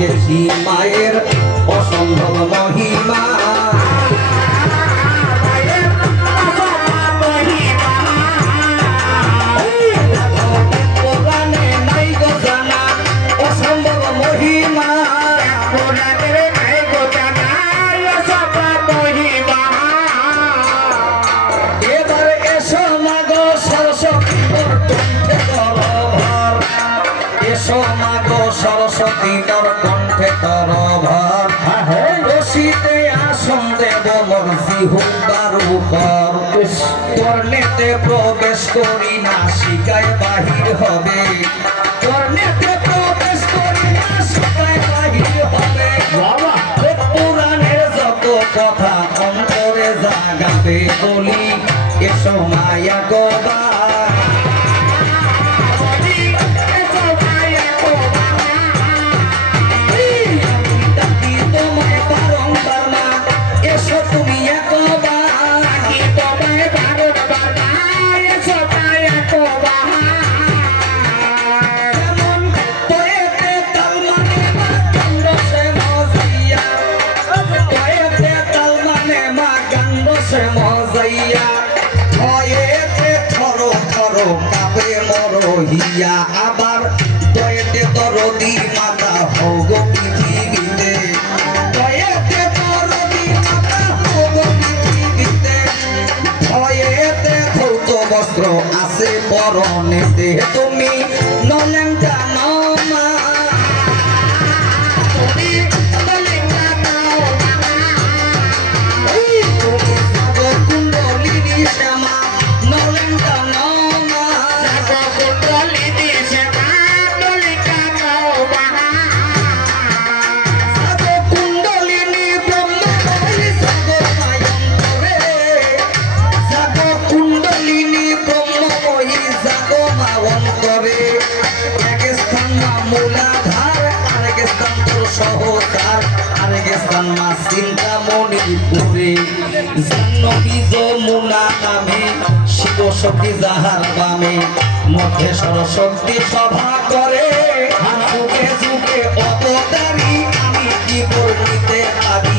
শিখেছি মায়ের অসম্ভব মহিমা। পুরাণে নাই গো জানা অসম্ভব মহিমা। এবার এসো মাগো সরস্বতী কণ্ঠে তরভার, এসো মাগো সরস্বতী তোর কণ্ঠে তরভার। রশিতে আসন দেব মোর জিহ্বার উপর, তোর নেতে প্রবেশ করি না শিকায় বাহির হবে, তোর নেতে প্রবেশ করি না শিকায় বাহির হবে। পুরাণের যত কথা অন্তরে জাগাবে বলি এসো মায়া গোবা। আবার দয়েতে দরদি মাতা হোগো পৃথিবীতে, দয়েতে দরদি মাতা হোগো পৃথিবীতে। ভয়েতে ধৌত বস্ত্র আছে পরনেতে, তুমি নলেঙ্গা নমা কুণ্ডলিনী শ্যামা নলেঙ্গা নমা। সহকার আরেক স্থান মা চিন্তামণিপুরে, জাহ্নবী যমুনা নামে শিব শক্তি যাহার বামে, মধ্যে সরস্বতী সভা করে যুগে যুগে অবতারী। আমি কি বর্ণিতে পারি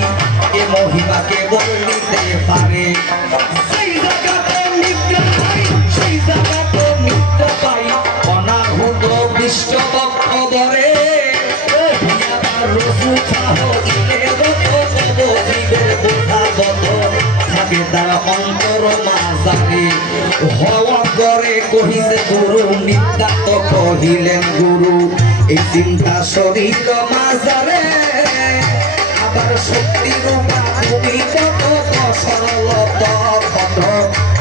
এ মহিমাকে বর্ণিতে পারে, সেই জায়গাতে নিত্য পাই, সেই জায়গাতে নিত্য পাই অনাহুত বিশ্বভক্ত বরে। তারা অন্তর মাঝারে হওয়া করে কহিছে গুরু, নিতান্ত কহিলেন গুরু এই চিন্তা শরীর মাঝারে। আবার শক্তি রূপা তুমি কত সরলতা কত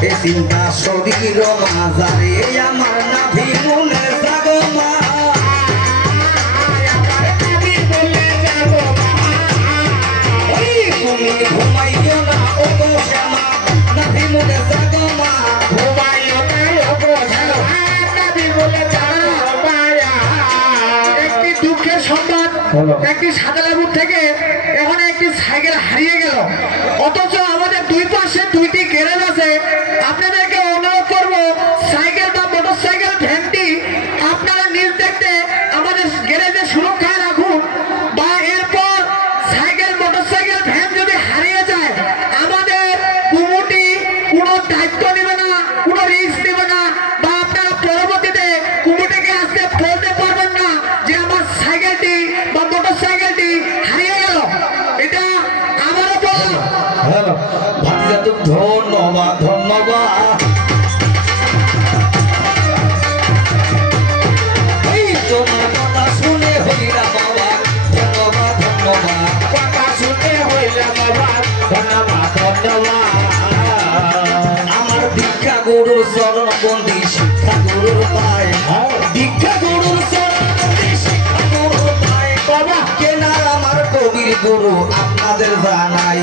এই চিন্তা শরীর মাঝারে। আমার নাভি মনে জাগো মা, তুমি ঘুমাইও না ও গো শ্যামা, নাভি মনে জাগো মা, ঘুমাইও না ও গো শ্যামা, নাভি মনে জাগো মায়া। একটি দুঃখের সংবাদ, একটি সাদালেবুর থেকে এখানে একটি সাইকেল হারিয়ে গেল, অথচ আমাদের দুই পাশে দুইটি গ্যারেজ আছে। আপনাদেরকে অনুরোধ করব সাইকেল বা মোটর সাইকেল ভ্যানটি আপনারা নিজ দেখতে আমাদের গ্যারেজে সুরক্ষায় রাখুন, বা এরপর সাইকেল মোটর সাইকেল ভ্যান যদি হারিয়ে যায় আমাদের কমিটি কোনো দায়িত্ব নেবে না, কোনো রিস্ক নেবে না, বা আপনারা পরবর্তীতে কমিটিকে আসতে বলতে পারবেন না যে আমার সাইকেলটি বা মোটর সাইকেলটি হারিয়ে গেল। এটা আমারও বললাম। হ্যালো ভাতিজা, তো ধন্যবাদ ধন্যবাদ। এই তোমার কথা শুনে হইলা বাবা, ধন্যবাদ ধন্যবাদ। কথা শুনে হইলা বাবা, ধন্যবাদ ধন্যবাদ। আমার দীক্ষা গুরুর চরণ বন্দি শিক্ষা গুরুর পায়, দীক্ষা গুরুর চরণ বন্দি শিক্ষা গুরুর পায়। বাবা কেনার আমার কবির গুরু আপনাদের জানাই,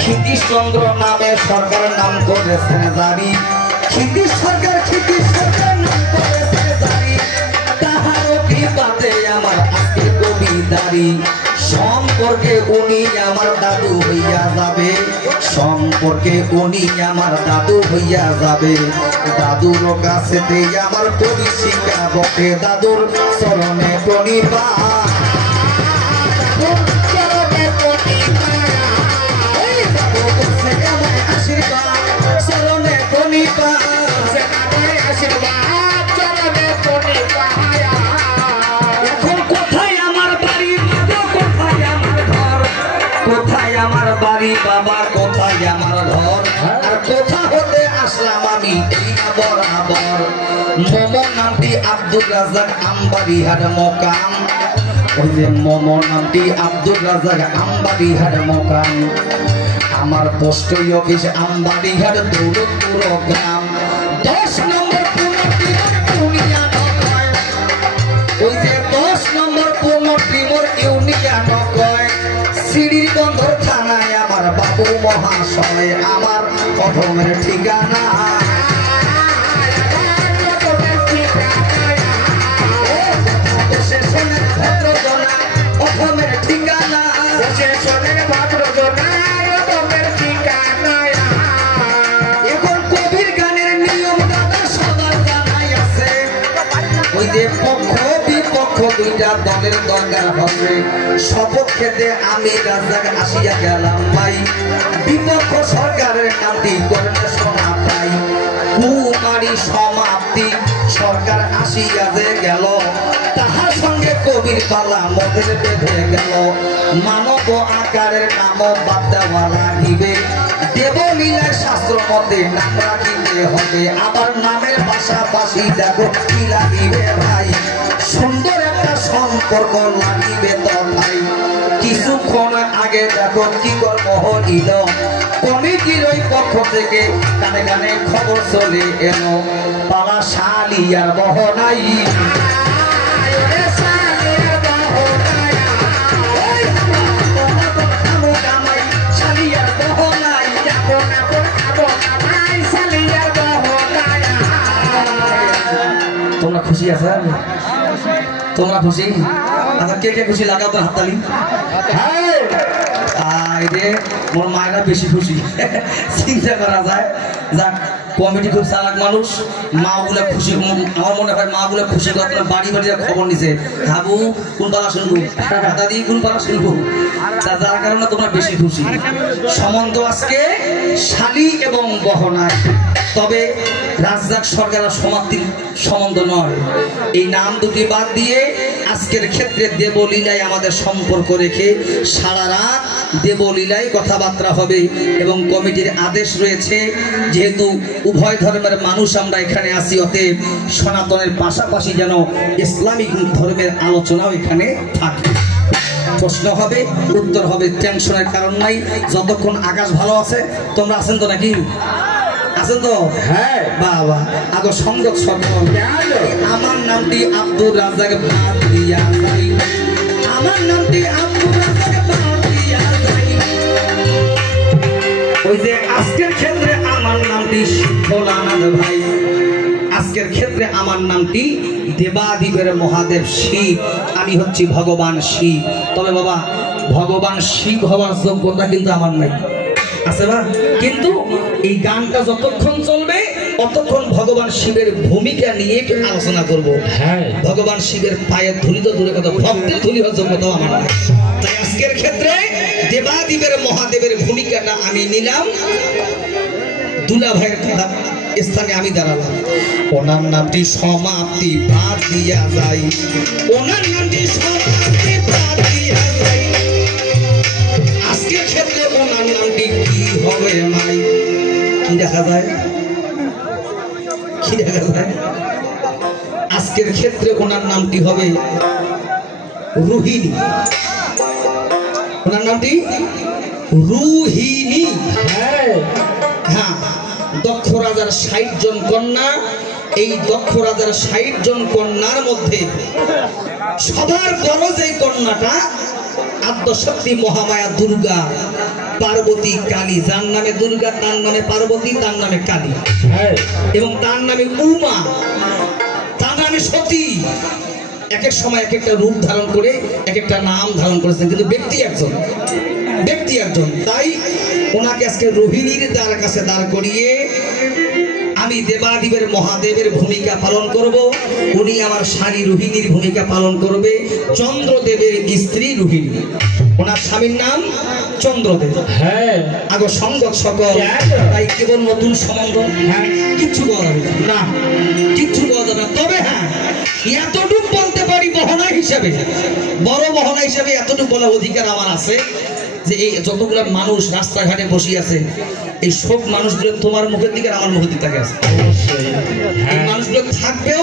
ক্ষিতীশ চন্দ্র নামে সরকার নাম করেছে জারি, ক্ষিতীশ সরকার নাম করেছে জারি। তাহারও কৃপাতে আমার আজকে কবিতারি, সম্পর্কে উনি আমার দাদু হইয়া যাবে, সম্পর্কে উনি আমার দাদু হইয়া যাবে। দাদুর কাছেতে আমার কবি শিক্ষা বটে, দাদুর চরণে প্রণিপাত। আমার ঘর আর কোথা হতে আসলাম আমি এই না বরাবর মোমো নামটি আব্দুল রাজ্জাক আমবাড়িহাট মোকাম ওই যে মোমো নামটি আব্দুল রাজ্জাক আমবাড়িহাট মোকাম আমার পোস্ট অফিস আমবাড়িহাট দৌলতপুর গ্রাম 10 নম্বর ওই যে 10 নম্বর পূর্ণটিমোর ইউনিয়ন কয় সিঁড়ির বন্দর থানায় আমার বাবু মহাশয় আমার প্রথমের ঠিকানা প্রথমের ঠিকানা এখন কবির গানের নিয়ম দাদা সবার জানাই আছে ওই যে পক্ষ বিপক্ষ দুইটা দলের দরকার হবে সপক্ষেতে আমি রাজ্জাক আসিয়া গেলাম ভাই বিপক্ষ সরকারের নামটি করলে শোনা পাই কুমারী সমাপ্তি সরকার আসিয়া যে গেল তাহার সঙ্গে কবির পালা মদের বেঁধে গেল মানব আকারের নাম বাদ দেওয়া লাগিবে দেবলীলায় শাস্ত্র মতে নাম রাখিতে হবে আবার নামের পাশাপাশি দেখো কি লাগিবে ভাই সুন্দর একটা সম্পর্ক লাগিবে তো ভাই কিছুক্ষণ আগে দেখো কি কর্ম হইল কমিটির ওই পক্ষ থেকে কানে কানে খবর চলে এলো পালা শালিয়ার বহনাই তোমরা খুশি আছে তোমরা খুশি আচ্ছা কে কে খুশি লাগাও তো হাততালি রে মোর মায়েরা বেশি খুশি চিন্তা করা যায় যাক কমিটি খুব চালাক মানুষ মা গুলা খুশি আমার মনে হয় মা গুলা খুশি কথা বাড়ি বাড়ি খবর নিছে হাবু কোন পালা শুনবো দাদি কোন পালা শুনবো যার কারণে তোমরা বেশি খুশি সম্বন্ধ আজকে শালি এবং গহনায় তবে রাজ্জাক সরকারের সমাপ্তির সম্বন্ধ নয় এই নাম দুটি বাদ দিয়ে আজকের ক্ষেত্রে দেবলীলায় আমাদের সম্পর্ক রেখে সারা রাত দেবলীলায় কথাবার্তা হবে এবং কমিটির আদেশ রয়েছে যেহেতু উভয় ধর্মের মানুষ আমরা এখানে আসি অতএব সনাতনের পাশাপাশি যেন ইসলামিক ধর্মের আলোচনাও এখানে থাকে প্রশ্ন হবে উত্তর হবে টেনশনের কারণ নাই যতক্ষণ আকাশ ভালো আছে তোমরা আছেন তো নাকি আছেন তো হ্যাঁ বাবা আগো সংগত সকল আমার নামটি আব্দুল রাজ্জাক বাদিয়া যাই আমার নামটি আব্দুল রাজ্জাক বাদিয়া যাই ওই যে আজকের ক্ষেত্রে আমার নামটি ভোলানাথ ভাই আজকের ক্ষেত্রে আমার নামটি দেবাদিবের মহাদেব শিব আমি হচ্ছি ভগবান শিব তবে বাবা ভগবান শিব হওয়ার যোগ্যতা কিন্তু আমার নাই আছে না কিন্তু এই গানটা যতক্ষণ চলবে ততক্ষণ ভগবান শিবের ভূমিকা নিয়ে একটু আলোচনা করব হ্যাঁ ভগবান শিবের পায়ের ধুলি তো দূরে কথা ভক্তের ধুলি হওয়ার যোগ্যতাও আমার নাই তাই আজকের ক্ষেত্রে দেবাদিবের মহাদেবের ভূমিকাটা আমি নিলাম দুলা ভাইয়ের কথা স্থানে আমি দাঁড়ালাম ওনার নামটি সমাপ্তি বাদ দিয়া যাই ওনার নামটি সমাপ্তি বাদ দিয়া যাই আজকের ক্ষেত্রে ওনার নামটি কি হবে মাই কি দেখা যায় কি দেখা যায় আজকের ক্ষেত্রে ওনার নামটি হবে রোহিণী ওনার নামটি রোহিণী হ্যাঁ হ্যাঁ দক্ষ রাজার ৬০ জন কন্যা এই দক্ষ রাজার ৬০ জন কন্যার মধ্যে সবার বড় যে কন্যাটা আদ্যশক্তি মহামায়া দুর্গা পার্বতী কালী যার নামে দুর্গা তার নামে পার্বতী তার নামে কালী এবং তার নামে উমা তার নামে সতী এক এক সময় এক একটা রূপ ধারণ করে এক একটা নাম ধারণ করেছেন কিন্তু ব্যক্তি একজন তাই ওনাকে আজকে রোহিণীর দ্বার কাছে দাঁড় করিয়ে আমি দেবাদিবের মহাদেবের ভূমিকা পালন করব উনি আমার স্বামী রোহিণীর ভূমিকা পালন করবে চন্দ্রদেবের স্ত্রী রোহিণী ওনার স্বামীর নাম চন্দ্রদেব হ্যাঁ আগো সংগত সকল তাই কেবল নতুন সম্বন্ধ হ্যাঁ কিচ্ছু বলা যাবে না কিচ্ছু বলা যাবে না তবে হ্যাঁ এতটুকু বলতে পারি বহনা হিসাবে বড় বহনা হিসাবে এতটুকু বলার অধিকার আমার আছে যে এই যতগুলো মানুষ রাস্তাঘাটে বসে আছে এই সব মানুষগুলো তোমার মুখের দিকে আর আমার মুখের দিকে তাকিয়ে আছে। এই মানুষগুলো থাকবেও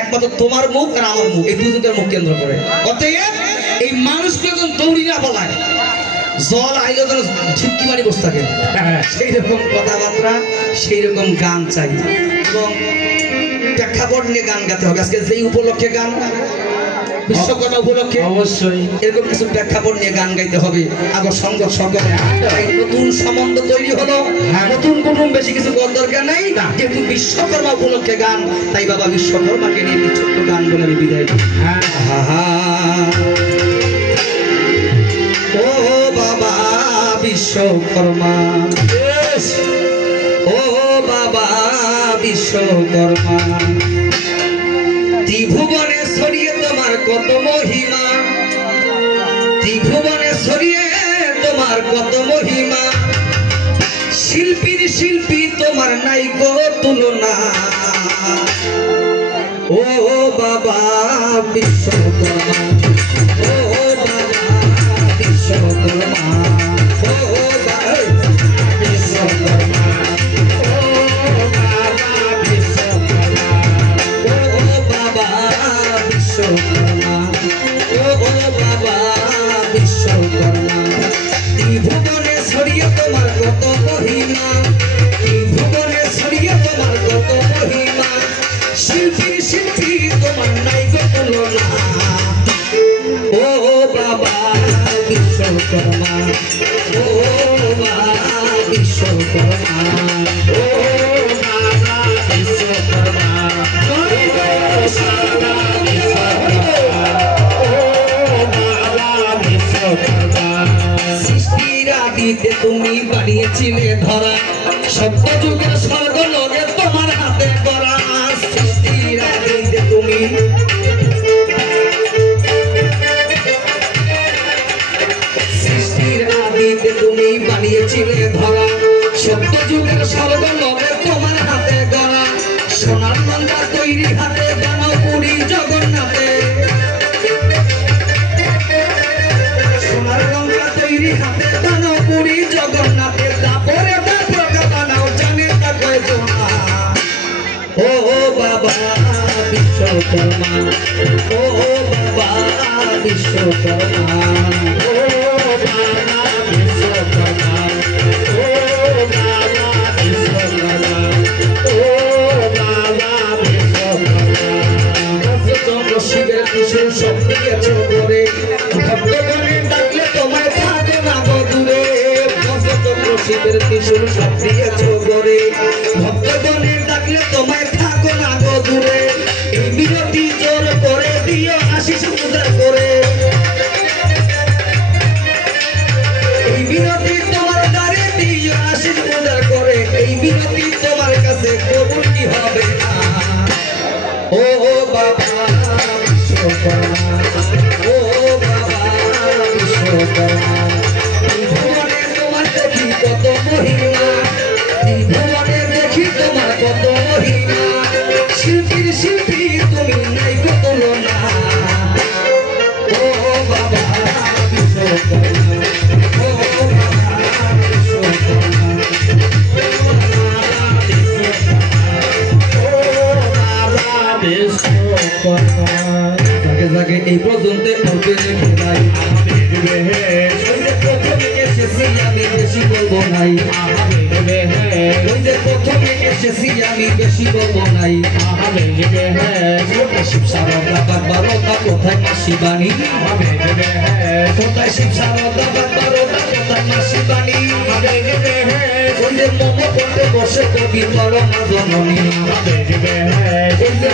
একমাত্র তোমার মুখ আর আমার মুখ, এই দুজনের মুখ কেন্দ্র করে। অতএব এই মানুষগুলো যখন দৌড়ি না বলায়, জল আইলেও যেন ঝিটকি মারি বসে থাকে, সেই রকম কথাবার্তা, সেই রকম গান চাই এবং প্রেক্ষাপট নিয়ে গান গাতে হবে। আজকে যেই উপলক্ষে গান, বিশ্বকর্মা উপলক্ষে অবশ্যই এরকম কিছু প্রেক্ষাপট নিয়ে গান গাইতে হবে। আগর সঙ্গ নতুন সম্বন্ধ তৈরি হলো, নতুন কুটুম, বেশি কিছু করার দরকার নাই, যেহেতু বিশ্বকর্মা উপলক্ষে গান, তাই বাবা বিশ্বকর্মাকে নিয়ে ছোট্ট গান বলে আমি বিদায় দিই। ও বাবা বিশ্বকর্মা, ও বাবা বিশ্বকর্মা, ত্রিভুবনে ছড়িয়ে তোমার কত মহিমা, ত্রিভুবনে ছড়িয়ে তোমার কত মহিমা, শিল্পীর শিল্পী তোমার নাই গো তুলনা। ও বাবা বিশ্বকর্মা, ও বাবা বিশ্বকর্মা, ও বাবা বিশ্বকর্মা, ও বাবা বিশ্বকর্মা, ও বাবা বিশ্বকর্মা, ও বাবা বিশ্বকর্মা, ত্রিভুবনে ছড়িয়ে তোমার কত মহিমা, ত্রিভুবনে ছড়িয়ে তোমার কত মহিমা, শিল্পীর শিল্পী তোমার নাই গো তুলনা। ও বাবা বিশ্বকর্মা, ও বাবা বিশ্বকর্মা, ও বাবা বিশ্বকর্মা, ও বাবা বিশ্বকর্মা। সৃষ্টির আদিতে তুমি বানিয়েছিলে ধরা, সত্য যুগের স্বর্গ লোকে তোমার হাতে করা। সৃষ্টির আদিতে তুমি তুমি বানিয়েছিলে ধরা, সত্য যুগের স্বর্গ লোকে তোমার হাতে গড়া। সোনার লঙ্কা তৈরি হাতে বানাও পুরী জগন্নাথে, সোনার লঙ্কা তৈরি হাতে বানাও পুরী জগন্নাথে, তারপরে তারপরে বানাও জানে তা কয়জনা। ও বাবা বিশ্বকর্মা, ও বাবা বিশ্বকর্মা, ও বাবা বিশ্বকর্মা, ও বাবা বিশ্বকর্মা, ও বাবা বিশ্বকর্মা। চন্দ্র শিবের কিশোর সব দিয়েছ করে, ভক্তগণে ডাকলে তোমায় থাকে না গো দূরে। চন্দ্র শিবের কিশোর সব দিয়েছ করে, ভক্তগণে ডাকলে তোমায় থাকো না গো দূরে। এই বিরতি জোর করে দিও আশিস পূজা করে, এই বিরতি তোমার দ্বারে দিও আশিস পূজা করে। এই বিরতি তোমার কাছে কবুল কি হবে না। ও বাবা বিশ্বকর্মা, ও বাবা বিশ্বকর্মা, ত্রিভুবনে তোমার দেখি কত মহিমা, ত্রিভুবনে দেখি তোমার কত মহিমা, শিল্পীর শিল্পী তুমি নাই গো তুলনা। ও বাবা বিশ্বকর্মা, ও বাবা বিশ্বকর্মা, জাগে এই পর্যন্ত প্রথমে এসেছি আমি বেশি বলবো নাই, প্রথমে এসেছি আমি বেশি বলবো নাই। শিব সারদা বারোটা কোথায় মাসি বাণী, কোথায় শিব সারদা বারোটা কোথায় মাসি বাণী। মম কণ্ঠে বসে কবি পরমা জননী,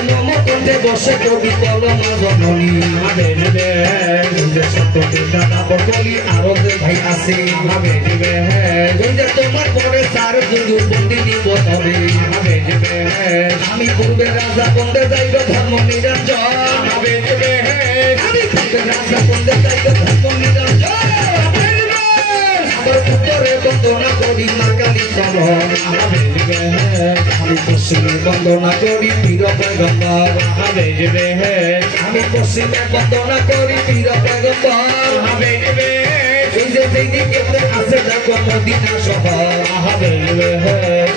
মম কণ্ঠে বসে কবি পরমা জননী। দাদা বলি আরো যে ভাই আছে, তোমার পরে চার যুগ বন্দিনী বদলে। আমি পূর্বে রাজা বন্দে যাইব ধর্ম নিরঞ্জন, আমি পূর্বে রাজা বন্দে যাইব ধর্ম নিরঞ্জন। উত্তরে বন্দনা করি মা কালী চরণ, আমি পশ্চিমে বন্দনা করি বীর পয়গম্বর, আমি পশ্চিমে বন্দনা করি বীর পয়গম্বর। যে যেদিকেতে আছে দেখো মদিনা শহর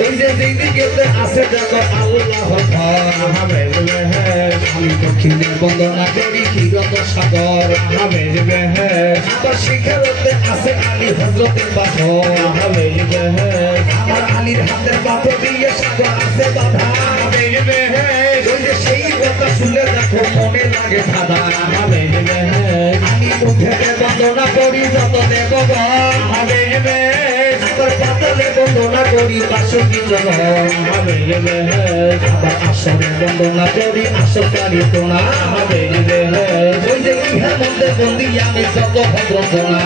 ওই যে যেদিকেতে আছে দেখো আল্লাহর ঘর আমি দক্ষিণে বন্দনা করি ক্ষীরত সাগর আবার সেখানে আছে আলী হযরতের পাথর আমার আলীর হাতের পাথর দিয়ে সাগর আছে বাধা ওই যে সেই কথা শুনলে দেখো মনে লাগে ধাঁধা আমি মুখেতে বন্দনা করি যত দেব আবার পাতলে বন্দনা করি বাসুকি জন আবার আসরে বন্দনা করি আসরকারী তোনা ওই যে ইহার মধ্যে বন্দি আমি যত ভদ্রজনা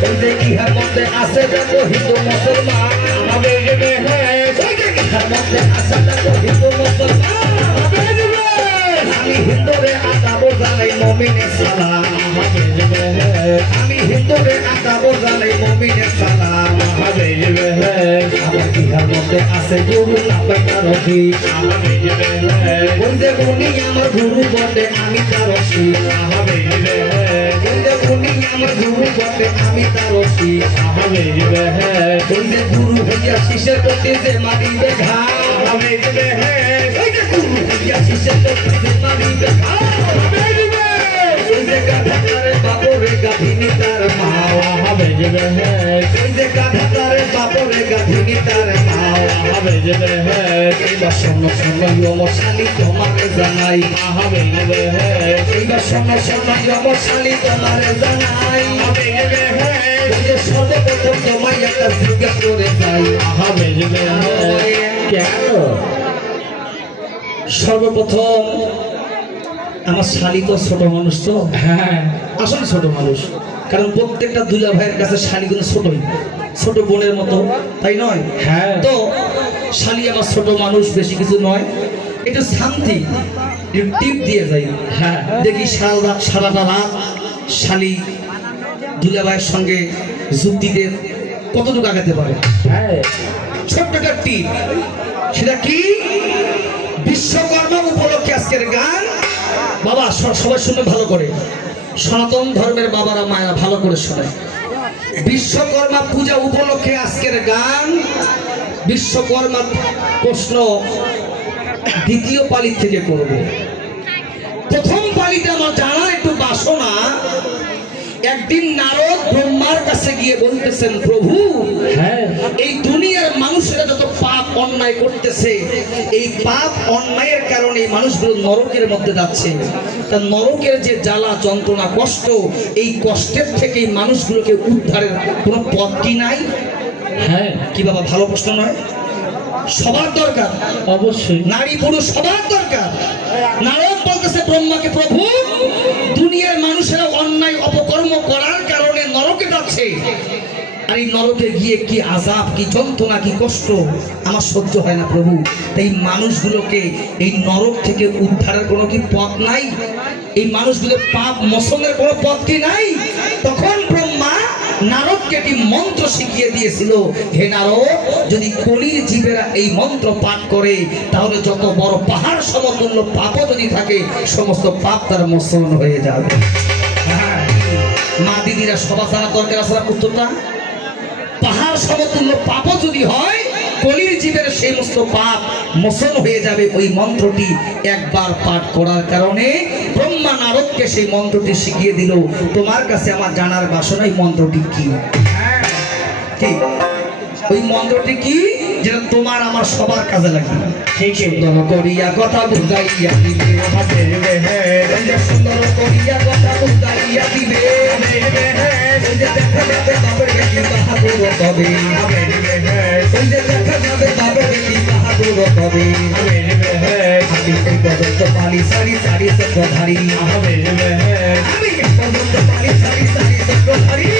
ওই যে ইহার মধ্যে আছে দেখো হিন্দু মুসলমান ওই যে ইহার মধ্যে আছে দেখো হিন্দু মুসলমান আমি হিন্দুরে আদাবো জানাই মুমিনের সালাম আমি হিন্দুরে আদাবো জানাই মুমিনের সালাম আবার ইহার মধ্যে আছে গুরু নাপাই তারকি ওই যে গুণী আমার গুরু বটে আমি তারকি ওই যে গুণী আমার গুরু বটে আমি তারকি ওই যে গুরু হইয়া শিষ্যের প্রতি যে মারিবে ঘা ওই যে গুরু হইয়া শিষ্যের প্রতি যে মারিবে ঘা ওই যে গাধা তারে বাপরে গাধিনী তার মা ওই যে গাধা তারে বাপরে গাধিনী তার মা এইবার শোনো শোনো যমশালী তোমারে জানাই এইবার শোনো শোনো যমশালী তোমারে জানাই ওই যে সর্বপ্রথম তোমায় একটা জিজ্ঞেস করে যাই কেন সর্বপ্রথম আমার শালি তো ছোট মানুষ তো হ্যাঁ আসলে ছোট মানুষ কারণ প্রত্যেকটা দুলা ভাইয়ের কাছে শালি কিন্তু ছোটই ছোট বোনের মতো তাই নয় হ্যাঁ তো শালি আমার ছোট মানুষ বেশি কিছু নয় একটু শান্তি একটু টিপ দিয়ে যাই হ্যাঁ দেখি সারাটা রাত শালি দুলা ভাইয়ের সঙ্গে যুক্তিতে কতটুকু আগাতে পারে হ্যাঁ ছোট্ট একটা টিপ সেটা কি বিশ্বকর্মা উপলক্ষে আজকের গান বাবা সবাই শুনে ভালো করে সনাতন ধর্মের বাবারা মায়েরা ভালো করে শোনে বিশ্বকর্মা পূজা উপলক্ষে আজকের গান বিশ্বকর্মা প্রশ্ন দ্বিতীয় পালি থেকে করব প্রথম পালিতে আমার জানা একটু বাসনা একদিন নারদ ব্রহ্মার কাছে গিয়ে বলতেছেন প্রভু হ্যাঁ এই দুনিয়ার মানুষেরা যত পাপ অন্যায় করতেছে এই পাপ অন্যায়ের কারণে মানুষগুলো নরকের মধ্যে যাচ্ছে তা নরকের যে জ্বালা যন্ত্রণা কষ্ট এই কষ্টের থেকে মানুষগুলোকে উদ্ধারের কোনো পথ কি নাই হ্যাঁ কি বাবা ভালো প্রশ্ন নয় সবার দরকার অবশ্যই নারী পুরুষ সবার দরকার নারদ বলতেছে ব্রহ্মাকে প্রভু দুনিয়ার মানুষেরা অন্যায় অপকর্ম করার কারণে নরকে যাচ্ছে আর এই নরকে গিয়ে কি আযাব কি যন্ত্রণা কি কষ্ট আমার সহ্য হয় না প্রভু তাই মানুষগুলোকে এই নরক থেকে উদ্ধারের কোনো কি পথ নাই এই মানুষগুলোর পাপ মোচনের কোনো পথ কি নাই তখন ব্রহ্মা নারদকে একটি মন্ত্র শিখিয়ে দিয়েছিল হে নারদ যদি কলির জীবেরা এই মন্ত্র পাঠ করে তাহলে যত বড় পাহাড় সমতুল্য পাপও যদি থাকে সমস্ত পাপ তার মোচন হয়ে যাবে মা দিদিরা সবার জানা দরকার আছে উত্তরটা পাহাড় সমতুল্য পাপও যদি হয় কলির জীবের সেই সমস্ত পাপ মোচন হয়ে যাবে ওই মন্ত্রটি একবার পাঠ করার কারণে ব্রহ্মা নারদকে সেই মন্ত্রটি শিখিয়ে দিল তোমার কাছে আমার জানার বাসনা এই মন্ত্রটি কি ঠিক ওই মন্ত্রটি কি যেটা তোমার আমার সবার কাজে লাগবে সুন্দর করিয়া কথা বুঝাইয়া দিবে সুন্দর করিয়া কথা বুঝাইয়া দিবে দেখা যাবে বাবার বেটি বাহাদুর কবে দেখা যাবে বাবার বেটি বাহাদুর কবে আমি এই পর্যন্ত পালি সারি চক্রধারী আমি এই পর্যন্ত পালি সারি চক্রধারী